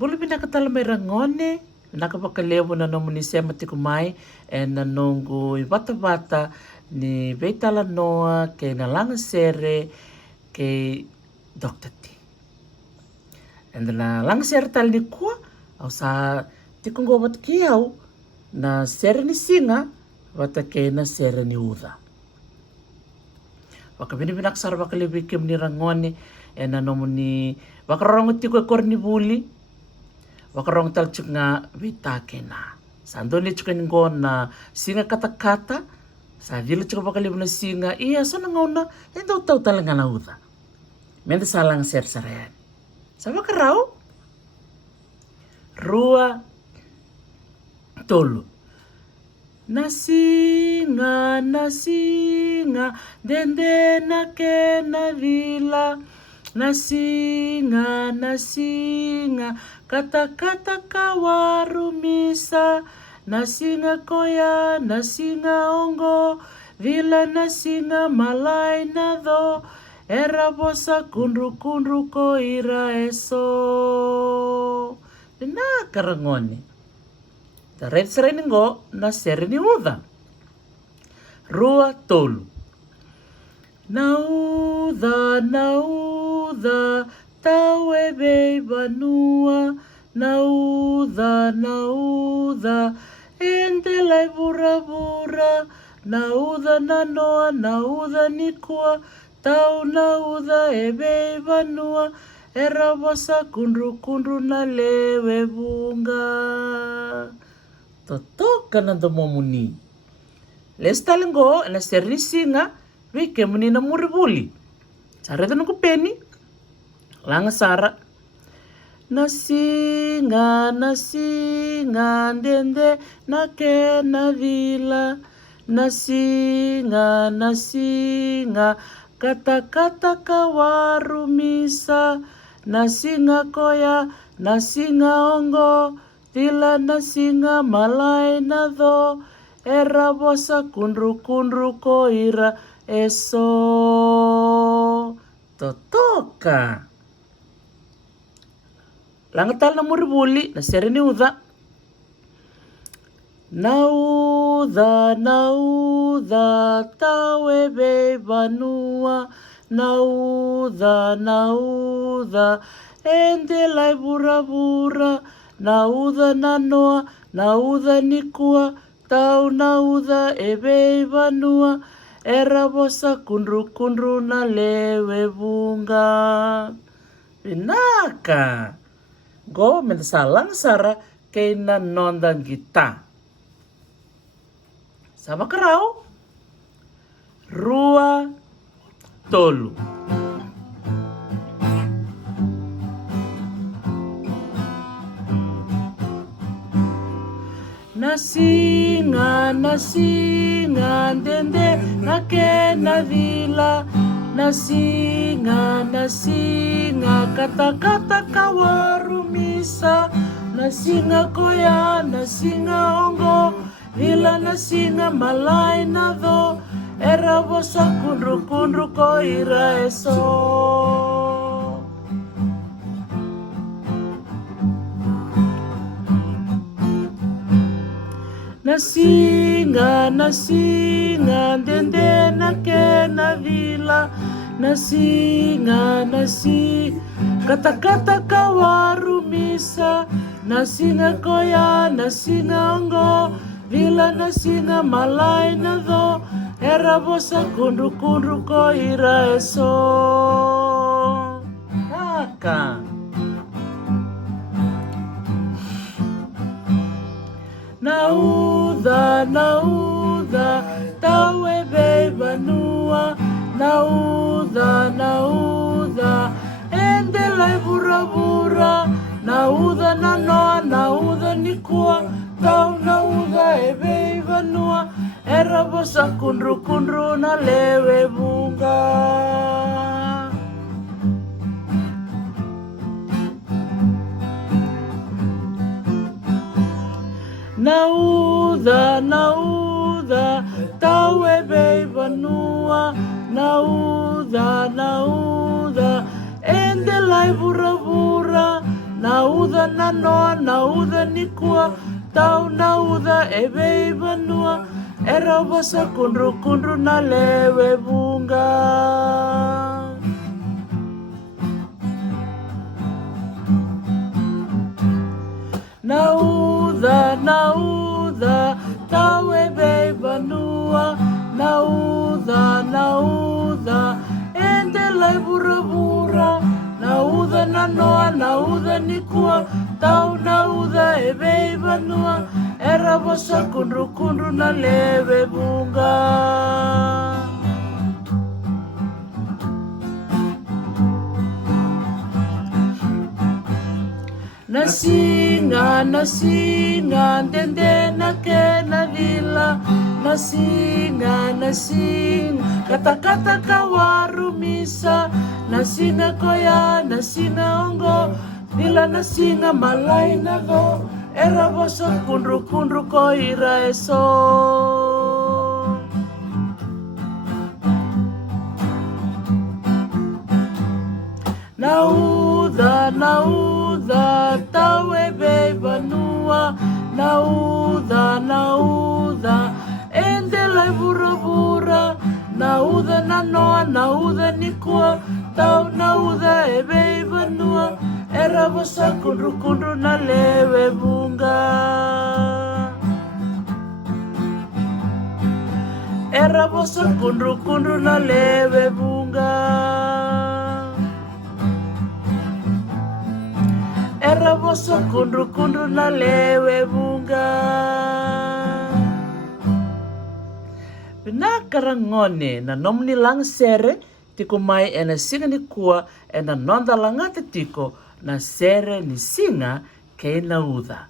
Bulu pinakatala may ragone, nakapakalevo na nomo ni Sema Tikumai, and nanongo bata-bata ni Beitala Noa, kay na lagasere, kay Dr. T. And na lagasere tal ni kuwa, au sa tikungo bat kiyaw, na Sere ni singa, wata kay na Sere ni uda. Wakabinibinak wakalibikim ni ragone, and nanomo ni wakarong tiko qasenivuli, wakarong talchuk nga vitake na. Sando ni chuka ningo na singa kata-kata, sa vila chuka bakalib na singa, iya so nangauna, endo tau talaga na uda. Menda salang ser-sarayan. Sa wakaraw, rua, tolo. Nasinga, dende na ke na vila, nasinga, kata-kata kawarumisa, nasinga koya, nasinga ongo, vila nasinga malay na do, era bosa kundru ko ira eso. Na karangone. Taret sereningo na Sere ni uda. Rua tolu. Nauda, tawe be banua, nauda, ente lai bura, nauda na noa, nauda nikua, tau nauda ebe banua, era bosa kundru na lewe bunga. Toto kana domomuni. Lestalenggo na Sere ni singa, wike muni na muribuli. Sara ito nung peni. Lagasara. Nasinga, dende na ke na vila. Nasinga, kata-kata kawarumisa. Nasinga koya, nasinga ongo, vila nasinga malay na do, era bosa kundru ko ira eso. Totoka. Langatal na muribuli na Sere ni uda. Nauda, tawe be banua, nauda, ende lai bura, nauda na noa, nauda nikua, tau nauda ebe banua, era bosa kundru na lewe bunga. Pinaka. Go mensalang sara kay na nondang kita. Sama karaw. Rua tolu. Nasinga, dende na ke na vila, nasinga, kata-kata kawarumisa, nasinga koya, nasinga ongo, vila nasinga malay na do, era bosa kundru ko ira eso. Nasinga, dende na ke na vila, nasinga, kata-kata kawarumisa, nasinga koya, nasinga ongo, vila nasinga malay na do, era bosa kundru ko ira eso. Naka. Nauda, tawe be banua, nauda, ende lai bura, nauda na noa, nauda nikua, tau nauda ebe banua, era bosa kundru na lewe bunga. Nauda, tawe be banua, nauda, ende lai bura, na uda na noa, na uda ni kua, tau na uda e vei vanua, e rawasa kundru kundru na lewe bunga. Na uda, tau e vei vanua, na uda, ende lai bura bura, na uda na noa, na uda ni kua, tau na uda e vei vanua, e rawasa kundru kundru na lewe bunga. Na singa, dende na ke na lila, na singa, kata kata kawaru misa, na singa koya, na singa ongo, lila na singa malai na go, era boso kundru kundru koira eso. Na uda, tau e vei vanua, na uda, ende lai bura bura, na uda na noa, na uda ni kua, tau na uda e vei vanua, e rawasa kundru kundru na lewe bunga. E rawasa kundru kundru na lewe bunga. Era boso kundru kundru na lewe bunga. Pina karangone na nomni lagasere tiko mai e na singa ni kua e na noda langata tiko na Sere ni Siga Kei na uda.